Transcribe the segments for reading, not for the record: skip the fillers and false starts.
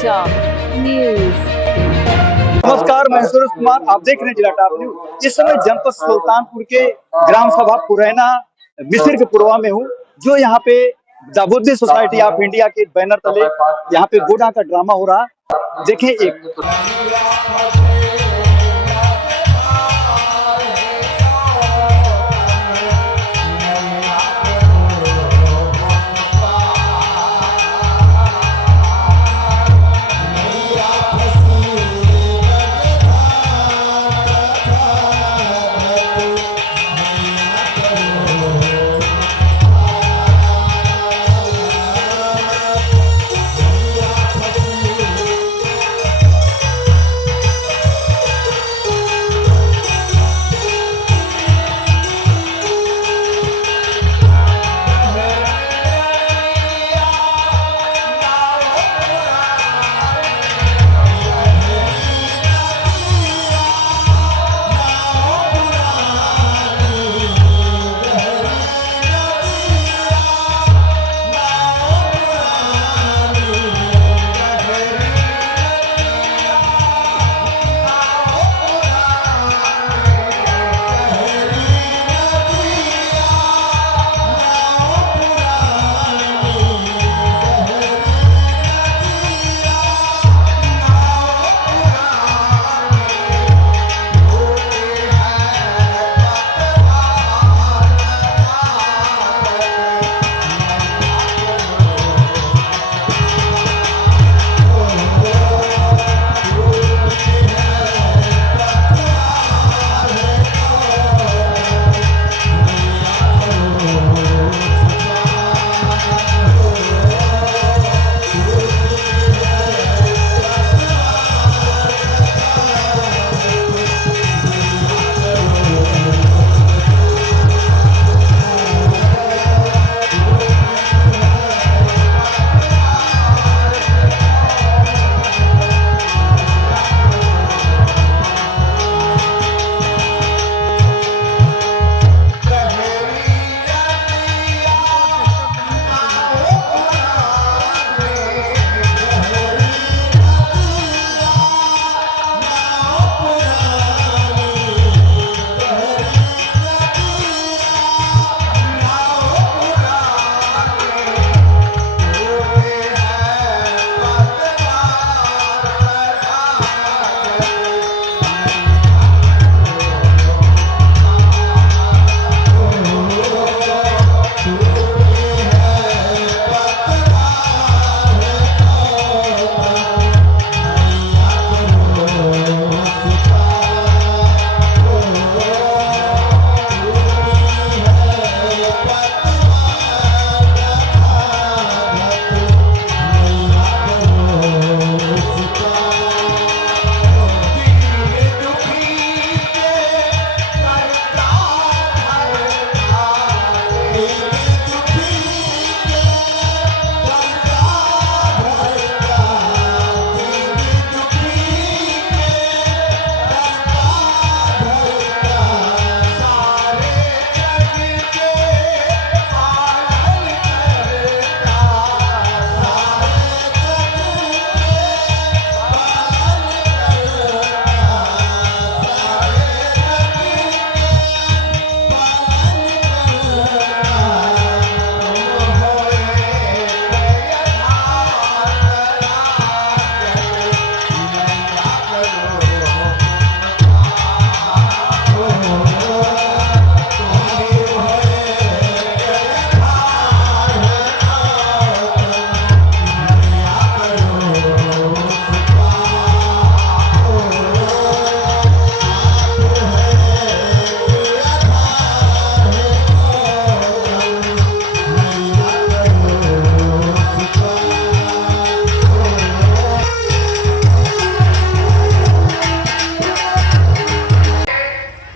Top news. नमस्कार, मैं सूरज कुमार। आप देख रहे हैं जिला टॉप न्यूज। इस समय जनपद सुल्तानपुर के ग्राम सभा पुरैना मिस्र के पुरवा में हूँ, जो यहाँ पे the Buddhist society of India के बैनर तले यहाँ पे गोडा का ड्रामा हो रहा। देखें एक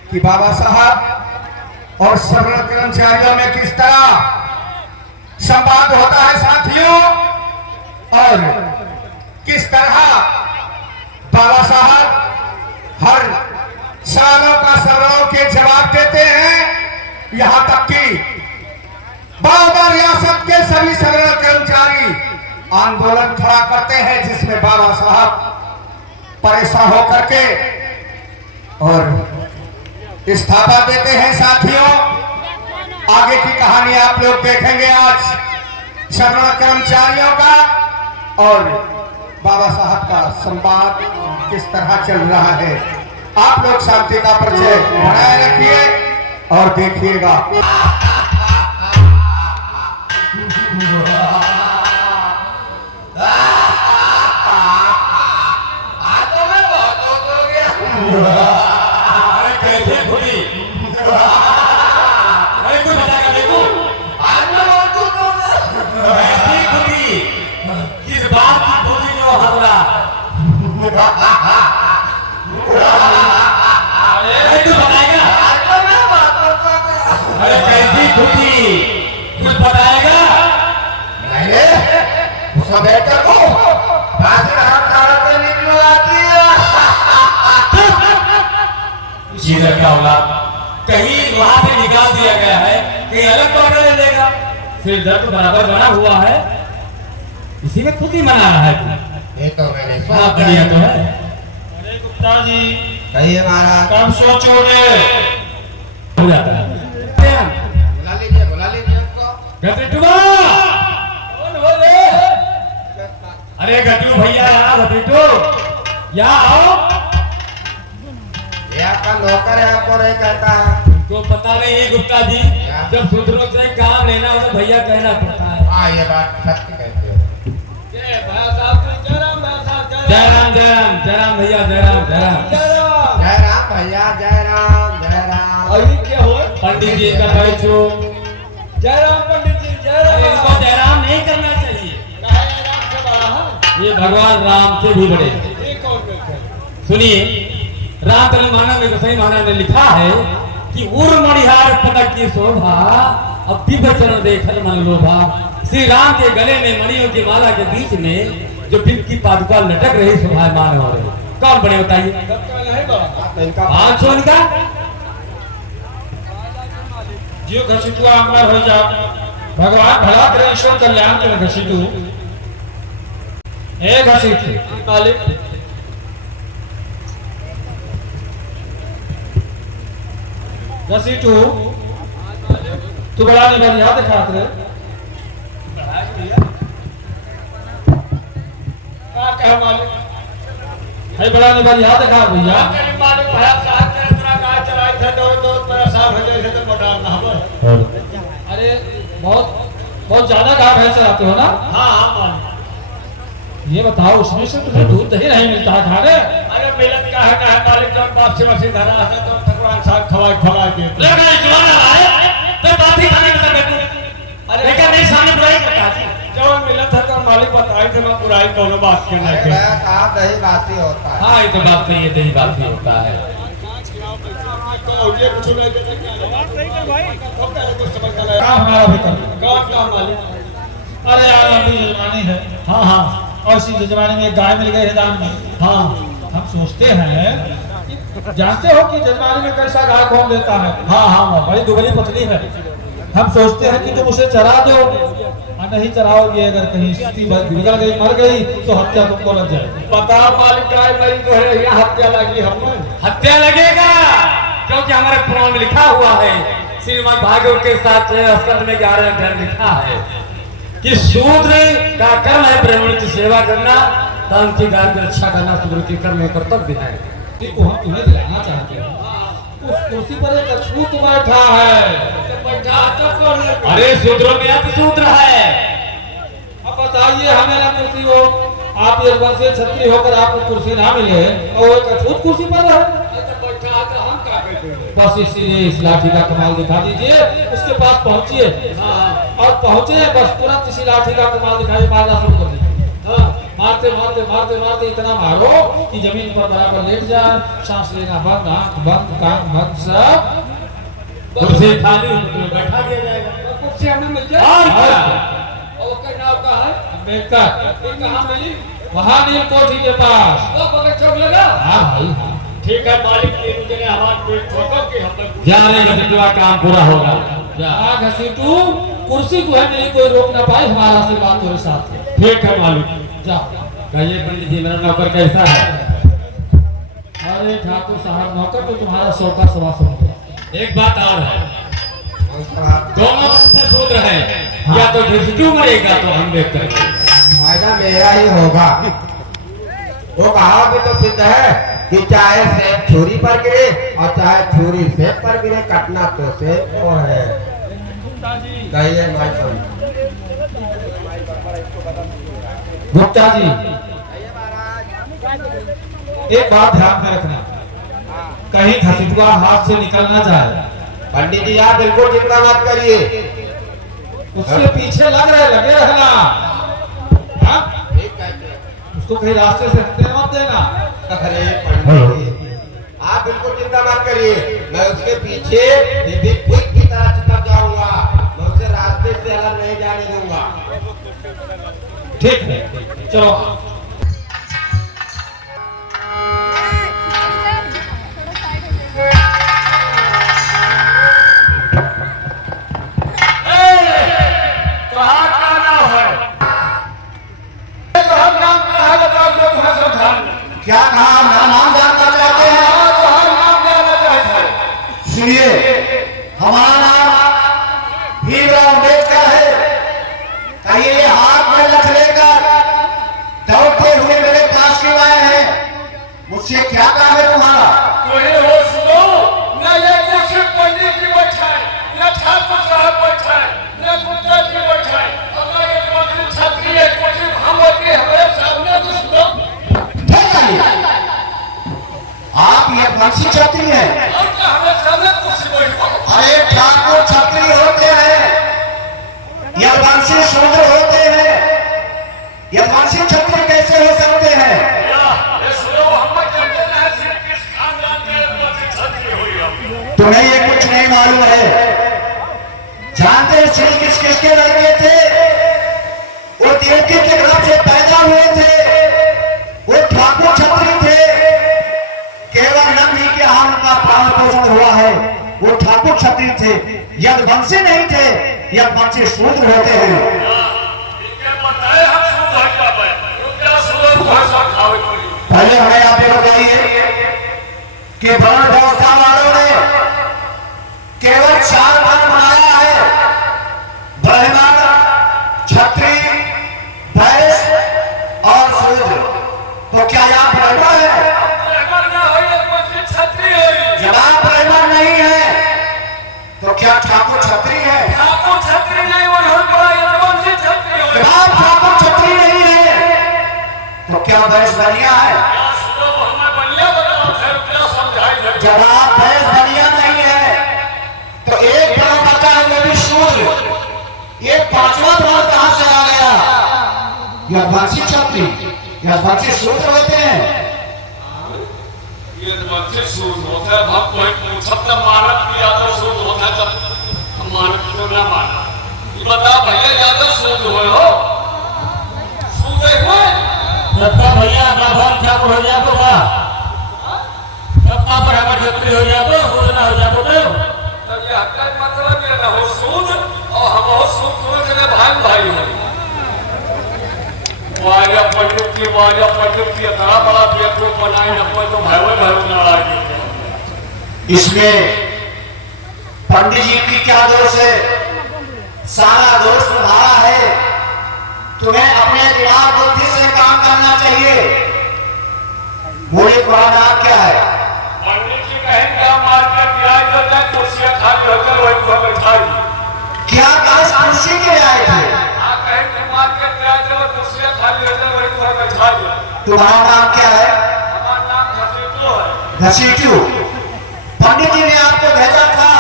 कि बाबा साहब और सर्व कर्मचारियों में किस तरह संवाद होता है साथियों, और किस तरह बाबा साहब हर सवालों का सवालों के जवाब देते हैं। यहाँ तक कि बाबा रियासत के सभी सर्व कर्मचारी आंदोलन खड़ा करते हैं जिसमें बाबा साहब परेशान होकर के और इस्तीफा देते हैं। साथियों, आगे की कहानी आप लोग देखेंगे आज शरण कर्मचारियों का और बाबा साहब का संवाद किस तरह चल रहा है। आप लोग शांति का परिचय बनाए रखिए और देखिएगा। अरे कैसी खुशी कुछ बताएगा? उसका बेटा को क्या औलाद कहीं वहां से निकाल दिया गया है, कहीं अलग पकड़ ले लेगा। सिर दर्द बराबर बना हुआ है, इसी में खुद ही मना रहा है। ये तो मैंने हाँ, बढ़िया तो है। अरे गुप्ता जी कहिए महाराज। कब सोचोगे? हो जाता है। बुला लीजिए उसको। गतिटुआ! अरे गटू भैया, गतिटू यहाँ आओ। ये आपका नौकर है, आपको नहीं कहता है। तुमको पता नहीं है गुप्ता जी, जब सूत्रों से काम लेना हो तो भैया कहना पड़ता है। हाँ, ये बात सत्य कहते हो। जयराम जयराम जयराम भैया, जयराम जयराम जय राम भैया, जय राम जय राम। क्या हो? पंडित जी का बैठो। जयराम पंडित जी, अरे इसको जयराम नहीं करना चाहिए, राम से बड़ा है। ये भगवान राम से भी बड़े। ये कौन बैठा है? सुनिए, रामचरित मानस में गोसाई महाराज ने लिखा है कि उर मणिहार पदक की शोभा, अब दिव्य चरण देखल मन लोभा। श्री राम के गले में मणियों की माला के बीच में जो दिव्य की पादुका लटक रही, शोभायमान हो रही। कौन बड़े बताइए? नहीं बड़ा हाथ छोड़ का जियो घसीटुआ अमर हो जा। भगवान भला करे, ईश्वर कल्याण करे। घसीटू ए घसीटू मालिक, घसीटू तू बड़ा निभाई याद खात रे का कह मालिक है। बड़ा निभाई याद खा भैया मालिक भया साथ करे तेरा गाय चराई थे दो परेशान हो जाए तो मोटा ना हो। अरे बहुत ज्यादा गाय भैंस चराते हो ना? हाँ हाँ मालिक। ये बताओ, उसमें से तुम्हें दूध दही नहीं मिलता है खाने? अरे मिलत का है मालिक, जब बाप से मसी धरा है तो भगवान साहब खवाई दे। लगा जवान आए तो बात ही खाने का बेटू। अरे लेकिन नहीं सामने बुराई करता है। जवान मिलत है तो मालिक बताई थे, मैं बुराई कोनो बात के नहीं के। साहब दही बाती होता है। हाँ, ये तो बात नहीं है, दही बात नहीं होता है। ये कुछ नहीं देता क्या बात नहीं कर भाई। काम हमारा भी कर। कौन काम मालिक? अरे यार, अभी जजमानी है। हाँ हाँ, और इसी जजमानी में एक गाय मिल गई है दान में। हाँ, हम सोचते हैं, जानते हो कि जजमानी में कैसा गाय कौन देता है? हाँ हाँ, बड़ी दुबली पतली है। हम सोचते हैं कि तुम उसे चरा दो, और नहीं चराओगे, अगर कहीं स्थिति बिगड़ गई, मर गई तो हत्या तुमको लग जाए। पता मालिक, गाय मरी तो है, यहाँ हत्या लगी। हमें हत्या लगेगा क्योंकि हमारे पुराण में लिखा हुआ है, श्रीमद् भागवत के साथ स्कंद में 11 अध्याय लिखा है कि शूद्र का कर्म है ब्राह्मण की सेवा करना, धन की गाय की रक्षा करना शूद्र की कर्म में कर्तव्य है। देखो, हम तुम्हें दिलाना चाहते हैं, उस कुर्सी पर एक अछूत बैठा है। अरे शूद्रों में अति शूद्र है। अब बताइए, हमें ना कुर्सी हो, आप एक वर्षीय छत्री होकर आपको कुर्सी ना मिले और एक अछूत कुर्सी पर है। बस इसीलिए इस लाठी का कमाल दिखा दीजिए, उसके पास पहुंचिए और पहुंचे बस तुरंत इसी लाठी का कमाल दिखाइए, मारना शुरू कर दीजिए। मारते मारते मारते मारते इतना मारो कि जमीन पर बराबर लेट जाए, सांस लेना बंद, आंख बंद, कान बंद, सब कुर्सी खाली बैठा दिया जाएगा। कुर्सी हमें मिल जाए। और क्या नाम का है? अम्बेडकर। कहाँ मिली? वहाँ नील कोठी के पास। वो पकड़ चौक लगा? हाँ भाई, हाँ। ठीक है मालिक, हमारे जा रहे हैं, काम पूरा होगा। घसीटू कुर्सी जो है मेरी कोई रोक ना पाए, हमारा आशीर्वाद तुम्हारे साथ है। ठीक है मालिक, जाओ। कहिए पंडित जी मेरा नौकर कैसा है? अरे ठाकुर साहब, नौकर तो तुम्हारा 100 का 125। एक बात और है, दोनों से सूत्र है, या तो घिसटू मरेगा तो हम देख करेंगे। फायदा मेरा ही होगा। वो कहावत भी तो सिद्ध है कि चाहे सेब छुरी पर गिरे और चाहे छुरी सेब पर गिरे, कटना तो सेब को है। कहिए भाई साहब। गुप्ता जी, एक बात ध्यान में रखना, कहीं घसीटुआ हाथ से निकल ना जाए। पंडित जी आप बिल्कुल चिंता मत करिए, उसके पीछे लगे रहना। हाँ? उसको कहीं रास्ते से हटने मत देना। अरे पंडित जी आप बिल्कुल चिंता मत करिए, मैं उसके पीछे क्विक की तरह चिपक जाऊंगा, मैं उसे रास्ते से अलग नहीं जाने दूंगा। ठीक है, चलो। क्या कहा? नाम जानना चाहते हैं? सुनिए, हमारा नाम भीमराव अम्बेडकर है। कहिए ये हाथ में लख लेकर दौड़ते हुए मेरे पास क्यों आए हैं? मुझसे क्या काम है तुम्हारा? आप ये बंसी छत्री हैं? अरे ठाकुर छत्री होते हैं, यदवंशी शूद्र होते हैं, यदवंशी छत्री कैसे हो सकते हैं? तुम्हें ये कुछ नहीं मालूम है। जानते श्री किसके लड़के थे? वो देवकी के घर से पैदा हुए थे, वो ठाकुर छत्री थे। केवल नंदी के हाथ का प्राण पोषण हुआ है, वो ठाकुर छत्री थे, यदवंशी नहीं थे, यदवंशी शूद्र होते हैं। पहले हमें आप ये बताइए कि वर्ण व्यवस्था वालों ने केवल 4 वर्ण बनाया है, ब्राह्मण, क्षत्रिय, वैश्य और शूद्र। तो क्या आप ब्राह्मण है? जब आप ब्राह्मण नहीं है तो क्या ठाकुर छत्री है? जब आप ठाकुर छत्री नहीं है तो क्या वैश्य बनिया है? जब आप वैश्य बनिया नहीं है तो एक ग्राम बचा है वो भी शूद्र। ये 5वां ग्राम कहां से आ गया? यदवंशी छत्री, यदवंशी शूद्र होते हैं। भैया ठाकुर हो जाए तो हो जाए इसमें पंडित जी की क्या दोष है? सारा दोष तुम्हारा है। तुम्हें अपने दिमाग बुद्धि से काम करना चाहिए। बोले तुम्हारा नाम क्या है? पंडित जी कहेंगे मार्केट कुर्सियां खाली होकर वही पर बैठाई। क्या काश कुर्सी के आए थे? कहेंगे मार्केट कुर्सियां खाली होकर वही पर बैठाई। तुम्हारा नाम क्या है? हमारा नाम घसीटू है। घसीटू। पंडित जी ने आपको भेजा था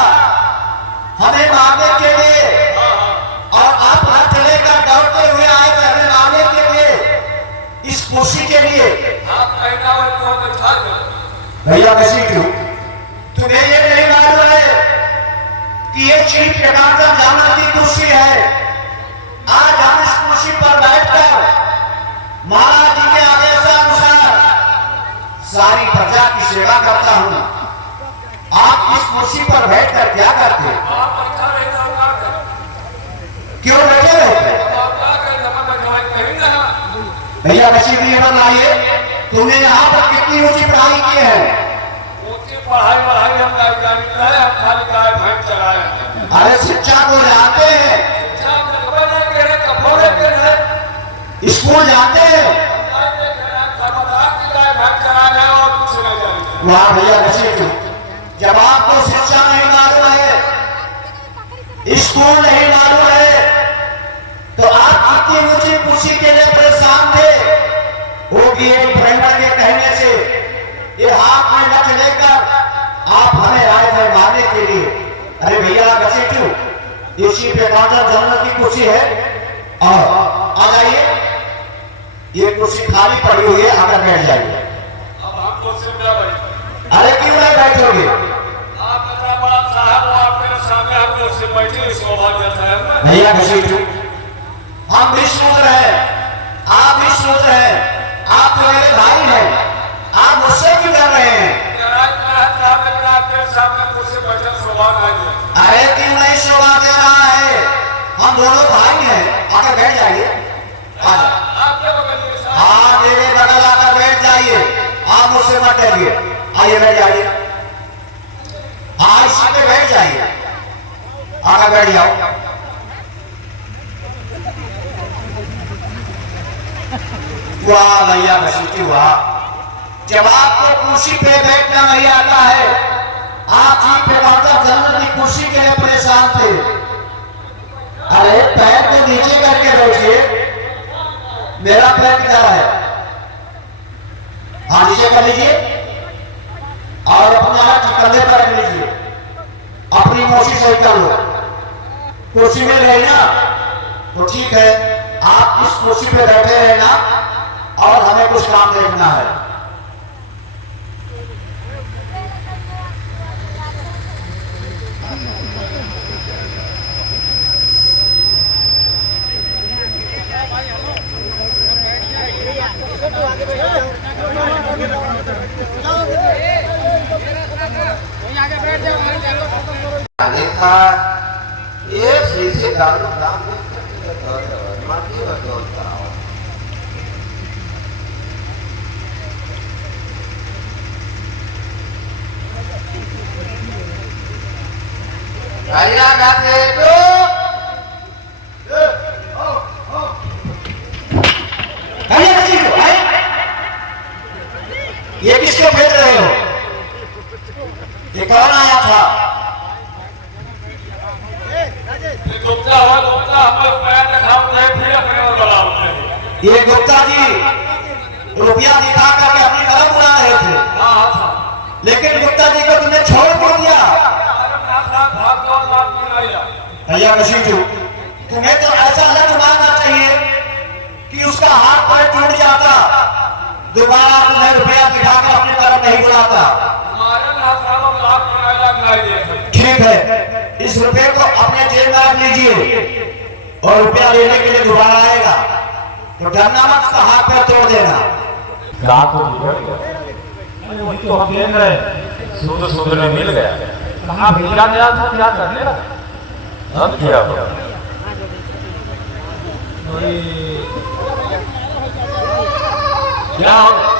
हमें मारने के लिए, और आप हाथ लेकर दौड़ते हुए आए थे हमें मारने के लिए, इस कुर्सी के लिए। भैया घसीटू, तुम्हें ये नहीं मालूम है कि ये श्री प्रकाशम जाना की कुर्सी है। आज हम इस कुर्सी पर बैठकर महाराज जी के आदेशानुसार सारी प्रजा की सेवा करता हूँ। आप इस कुर्सी पर बैठकर क्या करते? क्यों बैठे रहते? भैया बच्ची भी बताइए, तुमने यहाँ पर कितनी ऊंची पढ़ाई की है? ऊंची पढ़ाई वढ़ाई हम वैज्ञानिक है, हम खाली गाय भैंस चलाए। अरे शिक्षा को जाते हैं, स्कूल जाते हैं। वाह भैया बच्ची, जब आपको शिक्षा नहीं मालूम है, स्कूल नहीं मालूम है, तो आप कितनी ऊंची कुर्सी के लिए परेशान थे? वो भी एक ब्राह्मण के कहने से ये हाथ में लठ लेकर आप हमें आए थे मारने के लिए। अरे भैया घसीटू, ये चीफ एकाउंटर जनरल की कुर्सी है, और आ जाइए, ये कुर्सी खाली पड़ी हुई है, आकर बैठ जाइए। अब हम कुर्सी में बैठे। अरे क्यों नहीं बैठोगे? आप इतना बड़ा साहब, आप मेरे सामने हम कुर्सी बैठे, शोभा देता है। भैया घसीटू, हम भी सोच रहे हैं, आप भी सोच रहे हैं, आप तो मेरे भाई हैं, आप मुझसे क्यों कर रहे हैं? अरे क्यों नहीं शोभा दे रहा है? हम दोनों भाई हैं, आकर बैठ जाइए। हाँ, मेरे बगल आकर बैठ जाइए, आप मुझसे मत डरिए। आइए बैठ जाइए, हाँ इसी पे बैठ जाइए, आकर बैठ जाओ। वाह भैया घसीटी, वाह। जब आपको कुर्सी पे बैठना नहीं आता है, आप चीफ एकाउंटर जनरल की कुर्सी के लिए परेशान थे। अरे पैर को नीचे करके बैठिए, मेरा पैर किधर है? हाँ नीचे कर लीजिए, और अपने हाथ कंधे पर रख लीजिए, अपनी मोशी सही कर लो। कुर्सी में रहे ना तो ठीक है, आप इस कुर्सी पे बैठे हैं ना, और हमें कुछ काम देखना है। देखा ये शीशे दारू दाम माटी होता भैया गाते तो ये किसको भेज रहे हो? ये कौन आया था? ये गुप्ता जी रुपया दिखा करके अपनी तरफ बुला रहे थे, लेकिन गुप्ता जी को तुमने छोड़ क्यों दिया? भैया घसीटू, तुम्हें तो ऐसा लठ मारना चाहिए कि उसका हाथ पैर टूट जाता, दोबारा तुम्हें रुपया दिखाकर अपनी तरफ नहीं बुलाता। ठीक है, इस रुपये को अपने जेब में रख लीजिए, और रुपया लेने के लिए दोबारा आएगा तो डरना मत, उसका हाथ पैर तोड़ देना। तो हम देख रहे सूद में मिल गया, कहाँ भेजा गया था, क्या करने लगा? अब क्या हुआ? क्या हो गया?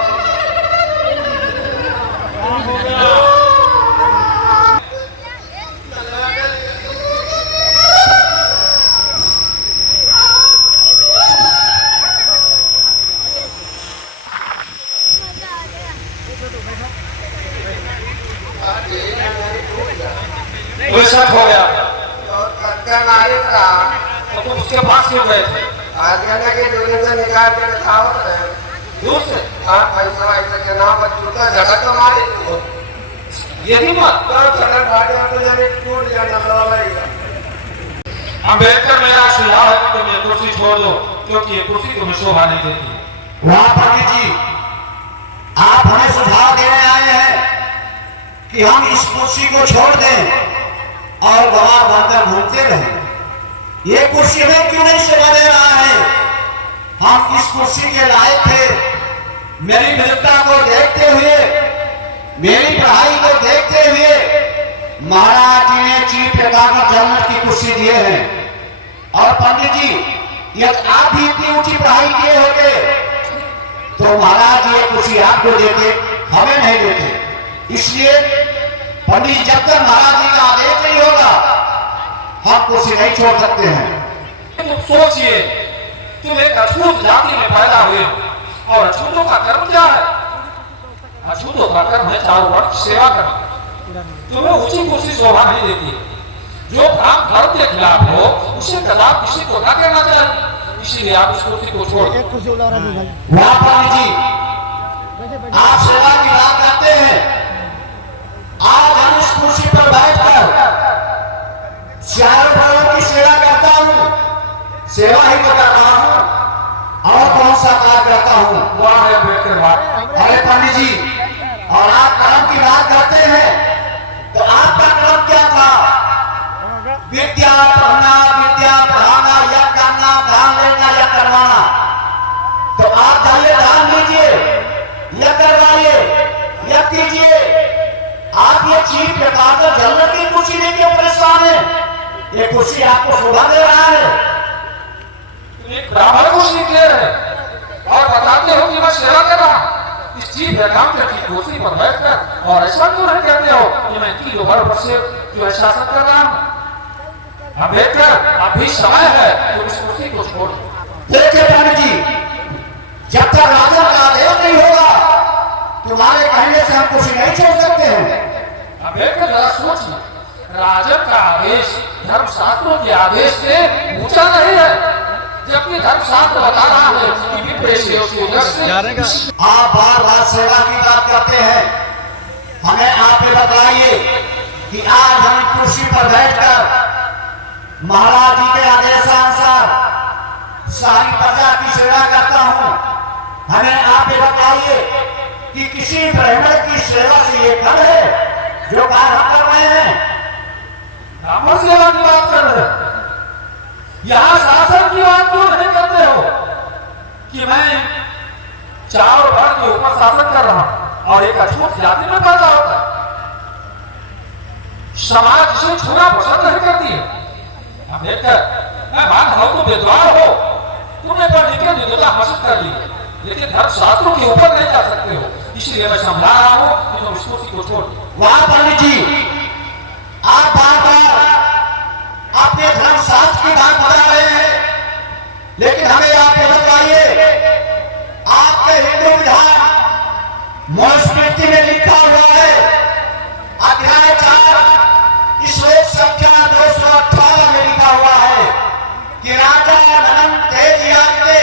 शक हो गया तो तुम उसके पास क्यों गए थे? दूर से निकाल के दिखाओ, दूर से पैसा ऐसा के नाम पर छूटा झटक तो मारे, यही मत झटक भाटे तो जाने टूट जाना लगेगा। अम्बेडकर मेरा सुझाव है कि तुम ये कुर्सी छोड़ दो, क्योंकि ये कुर्सी तुम्हें शोभा नहीं देती। वाह पंडित जी, आप हमें सुझाव देने आए हैं कि हम इस कुर्सी को छोड़ दें और गवाह बनकर घूमते रहें। ये कुर्सी हमें क्यों नहीं शोभा दे रहा है? हम इस कुर्सी के लायक थे। मेरी विद्वता को देखते हुए, मेरी पढ़ाई को देखते हुए महाराज जी ने चीफ एकाउंटर जनरल की कुर्सी दिए हैं। और पंडित जी, यदि आप भी इतनी ऊंची पढ़ाई किए होंगे तो महाराज ये कुर्सी आपको देते, हमें नहीं देते। इसलिए पंडित जब तक महाराज जी का आदेश नहीं होगा हम कुर्सी नहीं छोड़ सकते हैं। तुम सोचिए, तुम एक अछूत जाति में पैदा हुए और अछूतों का कर्म क्या है? अछूतों का कर्म है चारों वर्ग सेवा करना। तुम्हें ऊंची कुर्सी शोभा नहीं देती। जो काम धर्म के खिलाफ हो उसे कदाप किसी को न कहना चाहिए, इसीलिए आप इस कुर्सी को छोड़ दो। पंडित जी, आप सेवा की बात करते हैं। आज हम इस कुर्सी पर बैठकर चारों वर्गों की सेवा करता हूँ, सेवा ही तो कर रहा हूँ और कौन सा कार्य करता हूँ। अरे पंडित जी, और आप कर्म की बात करते हैं तो आपका कर्म क्या था? विद्या पढ़ना, विद्या पढ़ाना, या करना, दान लेना या करवाना। तो आप जाइए दान लीजिए या करवाइए या कीजिए। आप ये चीज प्रकार जन्नत की कुर्सी लेके परेशान है। ये कुर्सी आपको शोभा दे रहा है। एक ब्राह्मण को सीख ले रहे और बताते हो कि मैं सेवा कर रहा हूं। इस चीज एकांत की कुर्सी पर बैठकर और ऐसा क्यों नहीं कहते हो कि मैं किलो भर से जो शासन कर रहा हूं? अब बैठकर अभी समय है तो इस कुर्सी को छोड़ दो। देखिए पंडित जी, जब तक राजा का आदेश नहीं होगा तुम्हारे कहने से हम कुर्सी नहीं छोड़ सकते हैं। अब बैठकर जरा सोचिए, राजा का आदेश धर्मशास्त्रों के आदेश से ऊंचा नहीं है, जबकि धर्मशास्त्र बता रहा है कि विप्रेश के उद्देश्य से आप बार बार सेवा की बात करते हैं। हमें आप ये बताइए कि आज हम कुर्सी पर बैठकर महाराज जी के आदेशानुसार सारी प्रजा की सेवा करता हूँ। हमें आप ये बताइए कि किसी ब्राह्मण की सेवा से ये कम है जो कार्य हम कर रहे हैं? ब्राह्मण सेवा की बात कर रहे हैं, यहाँ शासन की बात क्यों नहीं करते हो कि मैं चारों वर्ग के ऊपर शासन कर रहा हूं और एक अछूत जाति में पैदा होता है। समाज इसे छूना पसंद नहीं करती है। अब देखकर मैं मान रहा हूं तुम विद्वान हो, तुमने पढ़ लिख के विद्वता हासिल कर ली, लेकिन धर्मशास्त्रों के ऊपर नहीं जा सकते हो। इसलिए मैं समझा रहा हूं कि तुम इस कुर्सी को छोड़ दो। वाह पंडित जी, आप बार बार अपने धर्मशास्त्र की बात बता रहे हैं, लेकिन हमें आप ये बताइए, आपके हिंदू विधान मनुस्मृति में लिखा हुआ है, अध्याय 4 श्लोक संख्या 218 में लिखा हुआ है कि राजा ननम तेज याग्ने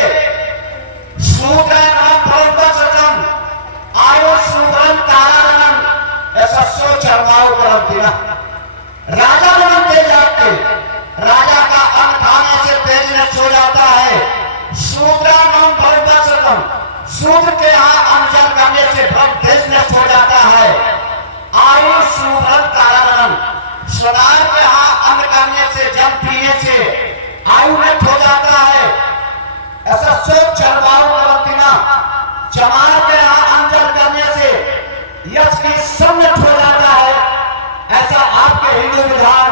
शूद्र नाम प्रवृत्तम आयु शूद्रम कारणम ऐसा सोच चरवाओ करती ना। राजा ननम तेज याग्ने, राजा का अन्न खाने से तेजनेस हो जाता है। शूद्र नाम प्रवृत्तम, शूद्र के यहाँ अन्न जल करने से भ्रम तेजनेस हो जाता है। आयु शूद्रम कारणम, स्वराज के यहाँ अन्न करने से जल पीने से आयु नष्ट हो जाता है। ऐसा सोच चरवाओ करती ना। जमाल के यहाँ अन्न जल करने से यश की सब नष्ट हो जाता है। ऐसा आपके हिंदू विधान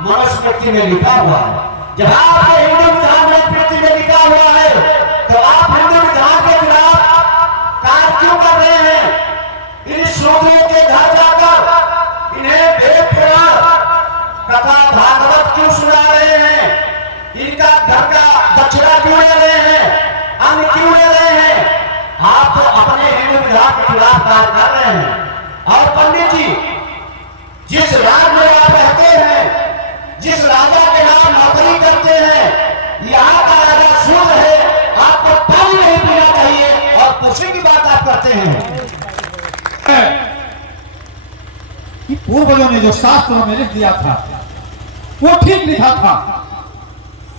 मनुस्मृति में लिखा हुआ है। जब आपके हिंदू विधान मनुस्मृति में लिखा हुआ है तो आप हिंदू विधान के खिलाफ कार्य क्यों कर रहे हैं? इन शूद्रों के घर जाकर इन्हें वेद पुराण कथा भागवत क्यों सुना रहे हैं? इनका घर का दक्षिणा क्यों ले रहे हैं? अन्न क्यों ले रहे हैं? आप तो अपने हिंदू विधान के खिलाफ कार्य कर रहे हैं। और पंडित जी, जिस राज्य में आप रहते हैं, जिस राजा के नाम नौकरी करते हैं, यहाँ का राजा शूद्र है, आपको पानी नहीं पीना चाहिए और कुर्सी की बात आप करते हैं। कि पूर्वजों ने जो शास्त्रों में लिख दिया था वो ठीक लिखा था,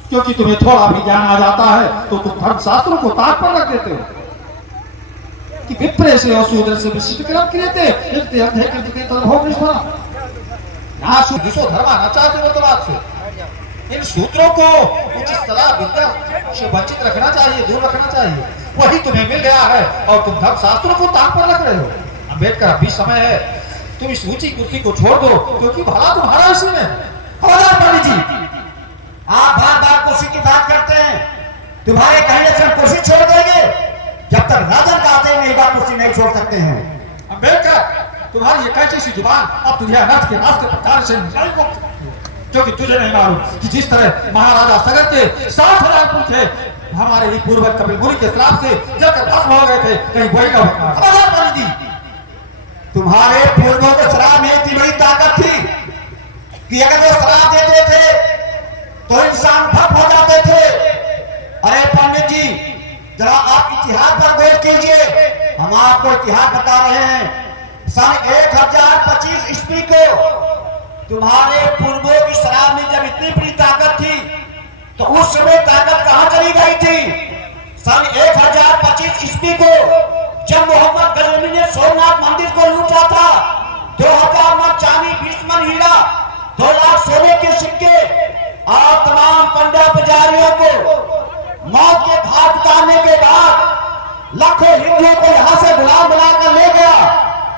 क्योंकि तुम्हें थोड़ा भी ज्ञान आ जाता है तो तुम धर्मशास्त्रों को ताक पर रख देते हो कि विप्र से और शूद्र से विशिष्ट कर्म क्रियते यदि अंधे कृते तद्भव निष्फला। यहाँ जिसो धर्म आना चाहते हो तो बात से इन सूत्रों को उचित सलाह विद्या से वंचित रखना चाहिए, दूर रखना चाहिए। वही तुम्हें मिल गया है और तुम धर्मशास्त्रों को ताक पर रख रहे हो। अम्बेडकर अभी समय है, तुम इस ऊंची कुर्सी को छोड़ दो, क्योंकि भला तुम्हारा इसी में। पंडित जी, आप बार बार कुर्सी की बात करते हैं, तुम्हारे कहने से हम कुर्सी छोड़ देंगे? जब तक राजन का आते नहीं होगा कुर्सी नहीं छोड़ सकते हैं। अम्बेडकर, तुम्हारी ये कैसी सी जुबान अब तुझे अनाथ के नाश के प्रकार से नहीं बोल सकती, क्योंकि तुझे नहीं मालूम कि जिस तरह महाराजा सगर के 60,000 पुरुष थे हमारे ही पूर्वज कपिल मुनि के श्राप से जलकर भस्म हो गए थे, कहीं वही का खबरदार बनी थी। तुम्हारे पूर्वों के श्राप में इतनी बड़ी ताकत थी कि अगर वो श्राप देते थे तो इंसान भस्म हो जाते थे। अरे पंडित जी, जरा आप इतिहास पर गौर कीजिए, हम आपको इतिहास बता रहे हैं। सन 1025 ईस्वी को तुम्हारे पूर्वों की शराब में जब इतनी बड़ी ताकत थी तो उस समय ताकत कहां चली गई थी? सन 1025 ईस्वी को जब मोहम्मद गजनवी ने सोमनाथ मंदिर को लूटा था, 2000 मन चांदी, 20 मन हीरा, 2 लाख सोने के सिक्के और तमाम पंडा पुजारियों को मौत के घाट उतारने के बाद लाखों हिंदुओं को यहां से गुलाम बनाकर ले गया।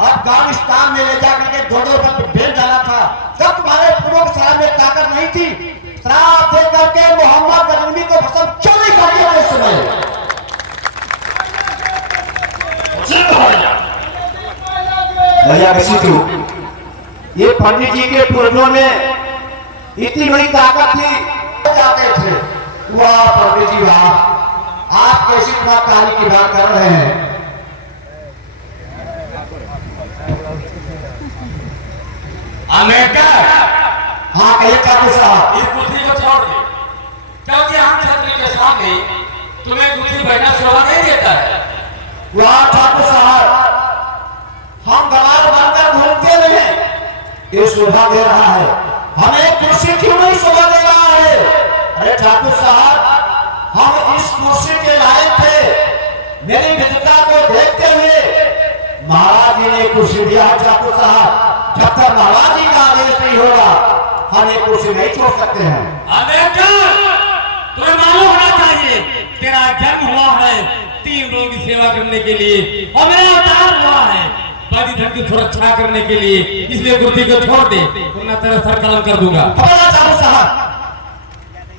अफगानिस्तान में ले जाकर के 2 पर बेल डाला था। जब तुम्हारे पूर्वों की शराब में ताकत नहीं थी, शराब दे करके मोहम्मद गजनवी को भस्म क्यों नहीं कर दिया उस समय? भैया किसी तू ये पंडित जी के पूर्वों में इतनी बड़ी ताकत थी जाते थे। वाह पंडित जी वाह, आप कैसी तुम्हारी कहानी की बात कर रहे हैं? अमेरिका, हाँ कहिए ठाकुर साहब। इस कुर्सी को छोड़ दे, क्योंकि हम छतरी के सामने तुम्हें कुर्सी बैठना शोभा नहीं देता है। वाह ठाकुर साहब, हम दलाल बनकर घूमते रहे, ये शोभा दे रहा है, हमें कुर्सी क्यों नहीं शोभा दे रहा है? अरे ठाकुर साहब, हम इस कुर्सी के लायक थे। मेरी विधता को देखते हुए महाराज जी ने कुर्सी दिया है। ठाकुर साहब, जब तक महाराज जी का आदेश नहीं होगा हम ये कुर्सी नहीं छोड़ सकते हैं। अमेरिका, तुम्हें मालूम होना चाहिए तेरा जन्म हुआ है 3 लोगों की सेवा करने के लिए और मेरा अवतार हुआ है बड़ी धन की सुरक्षा करने के लिए, इसलिए कुर्सी को छोड़ दे वरना तेरा सर कलम कर दूंगा। ठाकुर साहब,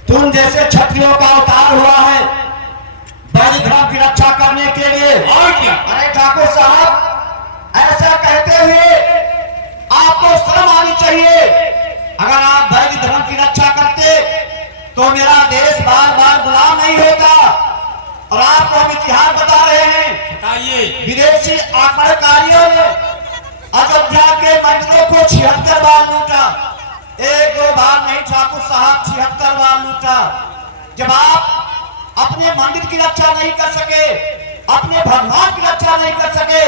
तुम जैसे क्षत्रियों का अवतार हुआ है बड़ी धर्म की रक्षा करने के लिए, और क्या? अरे ठाकुर साहब, ऐसा कहते हुए आपको शर्म आनी चाहिए। अगर आप वैदिक धर्म की रक्षा करते तो मेरा देश बार बार गुलाम नहीं होता। और आपको हम इतिहास बता रहे हैं, बताइए। विदेशी आक्रमणकारियों ने अयोध्या के मंदिरों को 76 बार लूटा, 1-2 बार नहीं ठाकुर साहब, 76 बार लूटा। जब आप अपने मंदिर की रक्षा नहीं कर सके, अपने भगवान की रक्षा नहीं कर सके,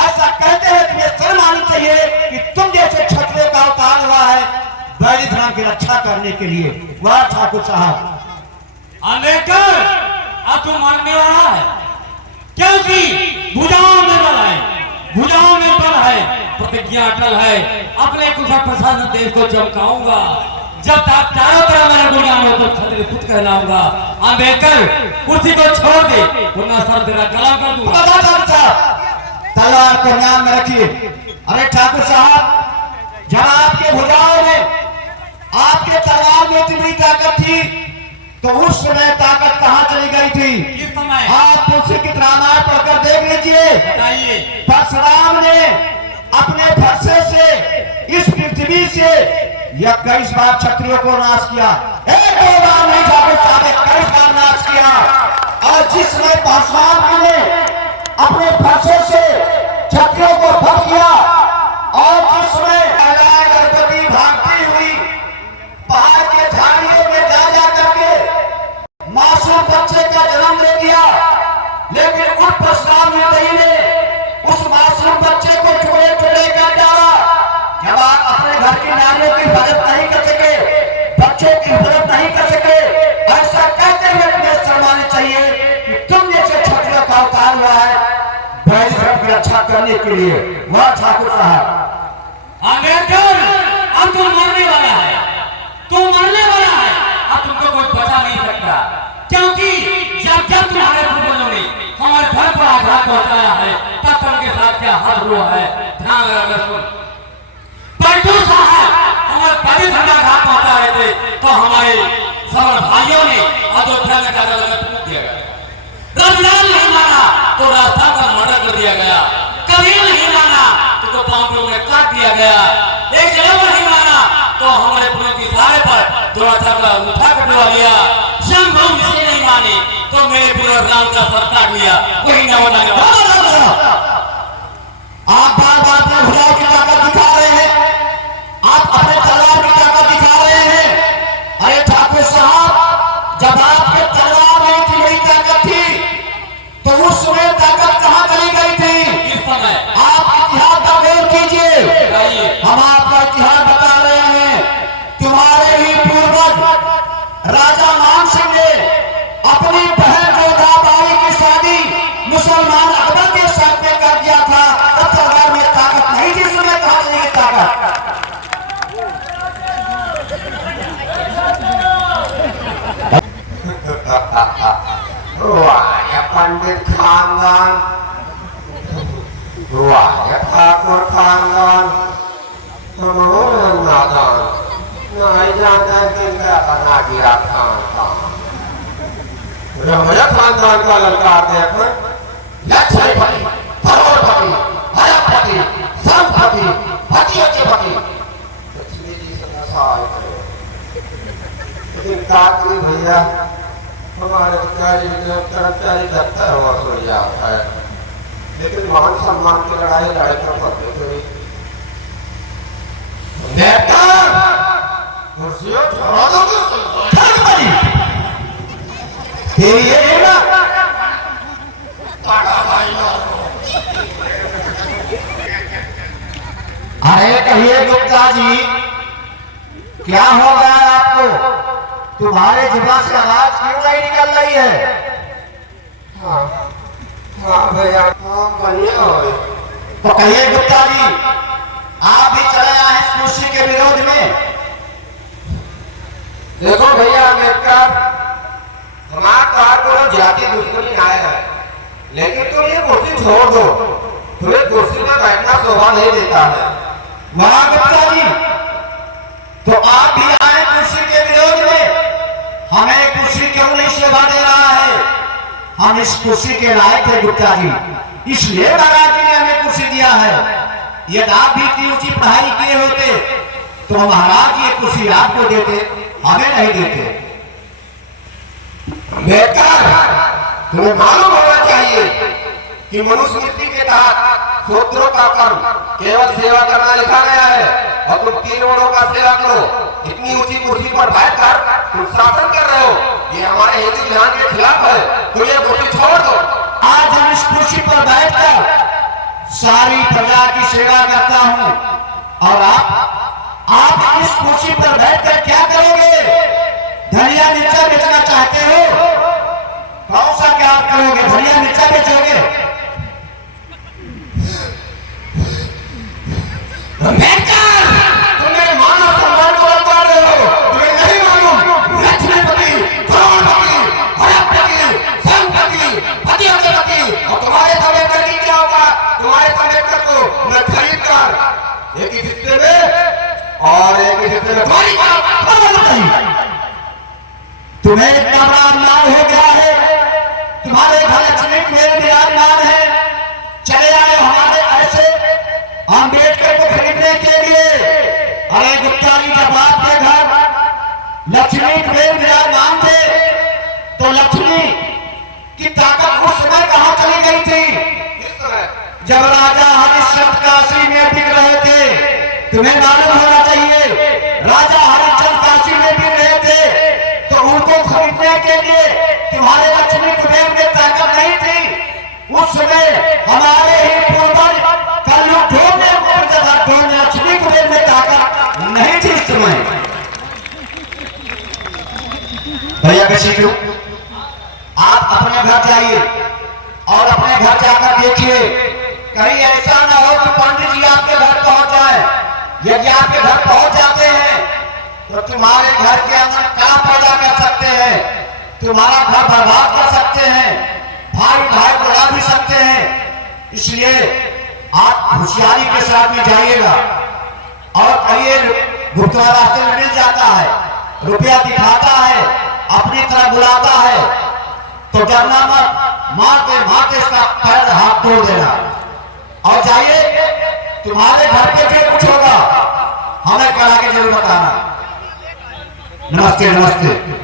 ऐसा कहते हैं तुम्हें शर्म आनी चाहिए कि तुम जैसे क्षत्रिय का अवतार हुआ है वैदिक धर्म की रक्षा करने के लिए। वाह ठाकुर साहब। अमेरिकर, अब तू मरने वाला है, क्योंकि भुजाओं में बल है, भुजाओं में बल है, प्रतिज्ञा अटल है, अपने कुशल प्रसाद देश को चमकाऊंगा। जब तक चारों तरफ मेरा गुलाम हो तो क्षत्रिय खुद कहलाऊंगा। अम्बेडकर, कुर्सी को छोड़ दे वरना सर तेरा कलम कर दूंगा। तलवार को ध्यान में रखिए। अरे ठाकुर साहब, जब आपके भुजाओं में, आपके तलवार में इतनी ताकत थी तो उस समय ताकत कहां चली गई थी? किस समय? आप तुलसी की रामायण पढ़कर देख लीजिए। बताइए। परशुराम ने अपने फरसे से इस पृथ्वी से 21 बार क्षत्रियों को नाश किया। 1-2 बार नहीं ठाकुर साहब, 21 बार नाश किया। और जिस समय परशुराम ने अपने फरसे से क्षत्रियों को भस्म किया और जिसमें गणपति भागती हुई पहाड़ के झाड़ियों में जा करके मासूम बच्चे का जन्म ले दिया, लेकिन उन परशुराम ने उस मासूम बच्चे को टुकड़े टुकड़े कर डाला। जब आप अपने घर की नारियों की हिफाजत नहीं कर सके, बच्चों की हिफाजत नहीं कर सके, ऐसा कहते हुए तुम्हें शर्म आनी चाहिए कि तुम जैसे क्षत्रिय का अवतार हुआ है वैदिक धर्म की रक्षा करने के लिए। वह ठाकुर साहब। अम्बेडकर, अब तू मरने वाला है, तू मरने वाला है, अब तुमको कोई बचा नहीं सकता, क्योंकि जब जब तुम्हारे पूर्वजों ने हमारे धर्म पर आघात पहुंचाया है तब उनके साथ क्या हाल हुआ है ध्यान रखकर सुन। पलटू साहब हमारे बड़े धर्म का आघात पहुंचा रहे थे तो हमारे समर भाइयों ने अयोध्या में जाकर लगा दिया। रविलाल नहीं माना, तो रास्ता का मर्डर कर दिया गया। कभी नहीं माना तो पांव में काट दिया गया। एक जगह नहीं माना तो हमारे पुलिस के इशारे पर थोड़ा सा उठा कटवा लिया। शंभू इसे नहीं माने तो मेरे पूरे राम का सर काट लिया। वही ना होना आप बार बार अपने भुजाओं की ताकत दिखा रहे हैं, आप अपने तलवार की ताकत दिखा रहे हैं। अरे ठाकुर साहब, जब आपके तलवार में इतनी बड़ी ताकत थी तो उस समय ताकत कहां चली गई थी? इस समय आप इतिहास का गौर कीजिए। हम आपका इतिहास बता रहे हैं। तुम्हारे ही पूर्वज राजा मान सिंह ने अपनी बहन जोधाबाई की शादी मुसलमान अकबर के साथ में कर दिया था। तब तलवार में ताकत नहीं थी, उसमें कहां चली गई ताकत? वाह पंडित खानदान, वाह ठाकुर खानदान, नादान नहीं जानता किनका बना दिया खानदान। रमैया खानदान का ललकार देखो, लक्ष्मीपति, करोड़पति, हरपति, संपति, भतीजपति, लक्ष्मी जी से सहाय करो। लेकिन काकरी भैया हमारे कर्मचारी दफ्तर हो जाता है, लेकिन मान सम्मान की लड़ाई लड़ाई कर पड़ते थे। कुर्सियों छोड़ा दोगे ये ना अरे कहिए गुप्ता जी, क्या हो गया आपको? तुम्हारे जुबान से आवाज क्यों नहीं निकल रही है? हाँ भैया, हाँ बढ़िया हो। तो कहिए गुप्ता जी, आप भी चले आए इस कुर्सी के विरोध में। देखो भैया अम्बेडकर, हमारा कारपोरेट जाति दुश्मनी आया है, लेकिन तुम ये कुर्सी छोड़ दो। तुम्हें कुर्सी में बैठना शोभा नहीं देता है। महागुप्ता जी, तो आप भी आए कुर्सी के विरोध में। हमें कुर्सी क्यों नहीं शोभा दे रहा है? हम इस कुर्सी के लायक है गुप्ता जी, इसलिए महाराज जी ने हमें कुर्सी दिया है। यदि आप भी इतनी ऊंची पढ़ाई किए होते तो महाराज ये कुर्सी आपको देते, हमें नहीं देते। बेकार, तुम्हें मालूम होना चाहिए कि मनुस्मृति के तहत शूद्रों का कर्म केवल सेवा करना लिखा गया है, और तुम 3 वर्णों का सेवा करो। इतनी ऊंची कुर्सी पर बैठकर तुम शासन कर रहे हो, ये हमारे हिंदू विधान के खिलाफ है। तुम ये कुर्सी छोड़ दो। आज हम इस कुर्सी पर बैठकर सारी प्रजा की सेवा करता हूँ, और आप इस कुर्सी पर बैठकर क्या करोगे? धनिया मिर्चा बेचना चाहते हो? कौन सा क्या आप करोगे? धनिया मिर्चा बेचोगे? तुम मेरे मानव सम्मान को लगा रहे हो। तुम्हें नहीं मालूम लक्ष्मीपति, करोड़पति, हरपति, संपति, भतीजपति, और तुम्हारे अम्बेडकर की क्या होगा? तुम्हारे अम्बेडकर को मैं खरीद कर एक ही हिस्से में और एक ही हिस्से में तुम्हें इतना बड़ा अन्याय हो गया है। तुम्हारे घर लक्ष्मी कुबेर विराजमान है, चले आए हमारे ऐसे अम्बेडकर को खरीदने के लिए। अरे गुप्ता जी, जब आपके घर लक्ष्मी कुबेर विराजमान थे तो लक्ष्मी की ताकत उस समय कहां चली गई थी? जब राजा हरिश्चंद्र काशी में बिक रहे थे। तुम्हें मालूम होना चाहिए, राजा हरिश्चंद्र काशी में बिक रहे थे तो उनको खरीदने के लिए तुम्हारे लक्ष्मी कुबेर में ताकत नहीं थी। उस समय हमारे ही पूर्वज कलयुग ढूंढने लक्ष्मी कुबेर में ताकत नहीं थी। इस समय भैया किसी क्यों, आप अपने घर जाइए और अपने घर जाकर देखिए, कहीं ऐसा ना हो कि पंडित जी आपके घर पहुंच जाए। यदि आपके घर पहुंच जाते हैं तो तुम्हारे घर के अंदर क्या पैदा कर सकते हैं? तुम्हारा घर बर्बाद कर सकते हैं, भाई भाई को लड़ा भी सकते हैं। इसलिए आप होशियारी के साथ में जाइएगा और कहिए गुप्तवार रास्ते में मिल जाता है, रुपया दिखाता है, अपनी तरह बुलाता है तो डरना मत, मारते मारते इसका पैर हाथ तोड़ देना। और जाइए, तुम्हारे घर पे जो कुछ होगा हमें करा के जरूर बताना। नमस्ते नमस्ते।